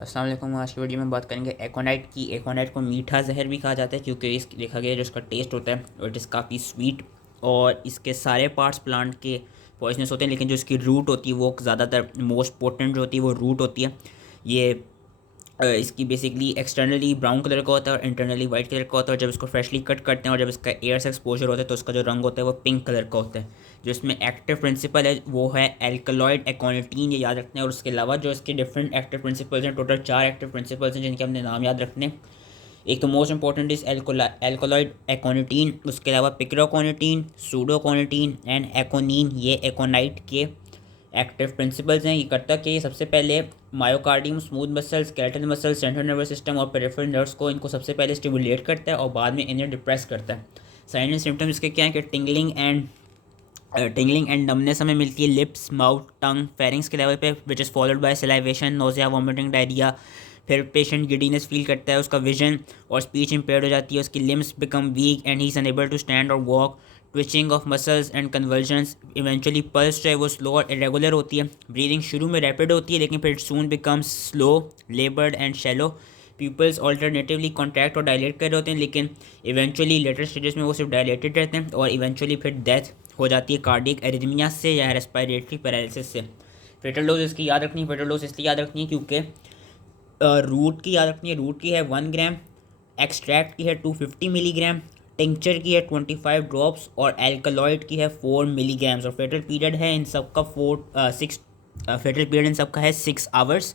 अस्सलाम वालेकुम। आज की वीडियो में बात करेंगे एकोनाइट की। एकोनाइट को मीठा जहर भी कहा जाता है क्योंकि इस देखा गया जो इसका टेस्ट होता है और इट इज़ काफ़ी स्वीट। और इसके सारे पार्ट्स प्लांट के पॉइजनस होते हैं, लेकिन जो इसकी रूट होती है वो ज़्यादातर मोस्ट पोटेंट जो होती है वो रूट होती है। ये इसकी बेसिकली एक्सटर्नली ब्राउन कलर का होता है और इंटरनली वाइट कलर का होता है। और जब इसको फ्रेशली कट करते हैं और जब इसका एयर से एक्सपोजर होता है तो उसका जो रंग होता है वो पिंक कलर का होता है। जो इसमें एक्टिव प्रिंसिपल है वो है एल्कलॉइड एकोनिटीन, ये याद रखते हैं। और उसके अलावा जो इसके डिफरेंट एक्टिव प्रिंसिपल्स हैं, टोटल 4 एक्टिव प्रिंसिपल्स हैं जिनके हमने नाम याद रखने हैं। एक तो मोस्ट इंपॉर्टेंट इज एल्कोलॉइड एकोनिटीन, उसके अलावा पिक्रोकोनिटीन, सूडोकोनिटीन एंड एकोनीन, ये एकोनाइट के एक्टिव प्रिंसिपल्स हैं। ये करता क्या, ये सबसे पहले myocardium, smooth muscles, skeletal muscles, central nervous system और पेरिफेरल नर्व्स को इनको सबसे पहले स्टिमुलेट करता है और बाद में इन्हें डिप्रेस करता है। साइन एंड सिम्टम्स इसके क्या है कि टिंगलिंग एंड नमनेस हमें मिलती है लिप्स, माउथ, टंग, फेरिंग्स के लेवल पे, which is followed by salivation, nausea, vomiting, diarrhoea. फिर पेशेंट गिडीनेस फील करता है, उसका विजन और स्पीच इम्पेयर्ड हो जाती है, उसकी limbs become weak and he is unable to stand or walk, twitching of muscles and convulsions. Eventually pulse जो है वो स्लो और इरेगुलर होती है। ब्रीदिंग शुरू में रैपिड होती है लेकिन फिर soon becomes slow, laboured and shallow. Pupils alternatively contract और डायलेट कर रहे होते हैं, लेकिन इवेंचुअली लेटर स्टेजेस में वो सिर्फ डायलेटेड रहते हैं और इवेंचुअली फिर डेथ हो जाती है कार्डियक एरिथमिया से या रेस्पिरेटरी पैरालिसिस से। फेटल डोज इसकी याद रखनी है। फेटल डोज इसलिए याद रखनी है क्योंकि रूट की याद रखनी है। रूट की है 1 ग्राम, एक्सट्रैक्ट की है 250 मिलीग्राम, टिंक्चर की है 25 ड्रॉप्स और एल्कलॉइड की है 4 मिलीग्राम्स। और फेटल पीरियड है इन सब का 6 आवर्स।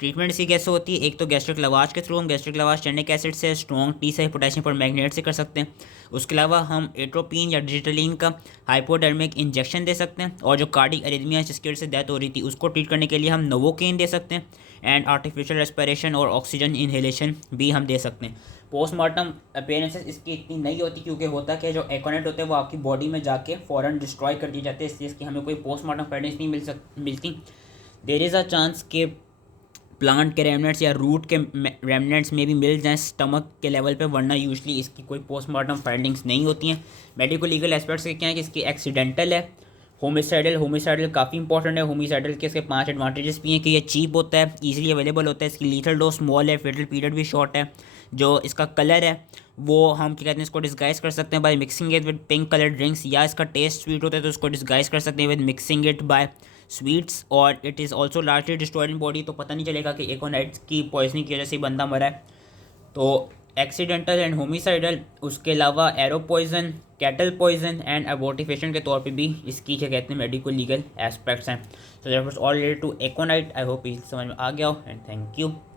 ट्रीटमेंट इसकी कैसे होती है, एक तो गैस्ट्रिक लवाश के थ्रू, हम गैस्ट्रिक लवाश चर्निक एसिड से, स्ट्रॉन्ग टी से, पोटेशियम पर मैग्नेट से कर सकते हैं। उसके अलावा हम एट्रोपिन या डिजिटलिन का हाइपोडर्मिक इंजेक्शन दे सकते हैं। और जो कार्डिक अरिथमिया जिसकी वजह से डेथ हो रही थी उसको ट्रीट करने के लिए हम नोवोकेन दे सकते हैं एंड आर्टिफिशियल रेस्पिरेशन और ऑक्सीजन इनहेलेशन भी हम दे सकते हैं। पोस्टमार्टम अपेयरेंसेस इसकी इतनी नहीं होती क्योंकि होता क्या, जो एकोनेट होते हैं वो आपकी बॉडी में जाके फ़ौरन डिस्ट्रॉय कर दिए जाते हैं, इसलिए इसकी हमें कोई पोस्टमार्टम फाइंडिंग्स नहीं मिलती। देर इज़ अ चांस के प्लांट के रेमनेट्स या रूट के रेमनेट्स में भी मिल जाएं स्टमक के लेवल पे, वरना यूजली इसकी कोई पोस्टमार्टम फाइंडिंग्स नहीं होती हैं। मेडिको लीगल एस्पेक्ट्स के क्या है कि इसकी एक्सीडेंटल है। होमिसाइडल काफ़ी इंपॉर्टेंट है। होमिसाइडल के इसके 5 एडवांटेजेस भी हैं कि ये चीप होता है, ईजिली अवेलेबल होता है, इसकी लीथल डोज स्मॉल है, फेटल पीरियड भी शॉर्ट है। जो इसका कलर है वो हम क्या कहते हैं, इसको डिस्गाइज कर सकते हैं by mixing it with pink colour drinks, या इसका टेस्ट स्वीट होता है तो उसको डिस्गाइज कर सकते हैं with mixing it by sweets. और it is also largely destroyed in body, तो पता नहीं चलेगा कि एकोनाइट्स की पॉइजनिंग की वजह से बंदा मरा है। तो एक्सीडेंटल एंड होमिसाइडल, उसके अलावा arrow poison, cattle poison and abortification के तौर पे भी इसकी क्या कहते हैं मेडिको लीगल एस्पेक्ट्स हैं। तो that was all related to aconite. I hope ये समझ में आ गया हो एंड थैंक यू।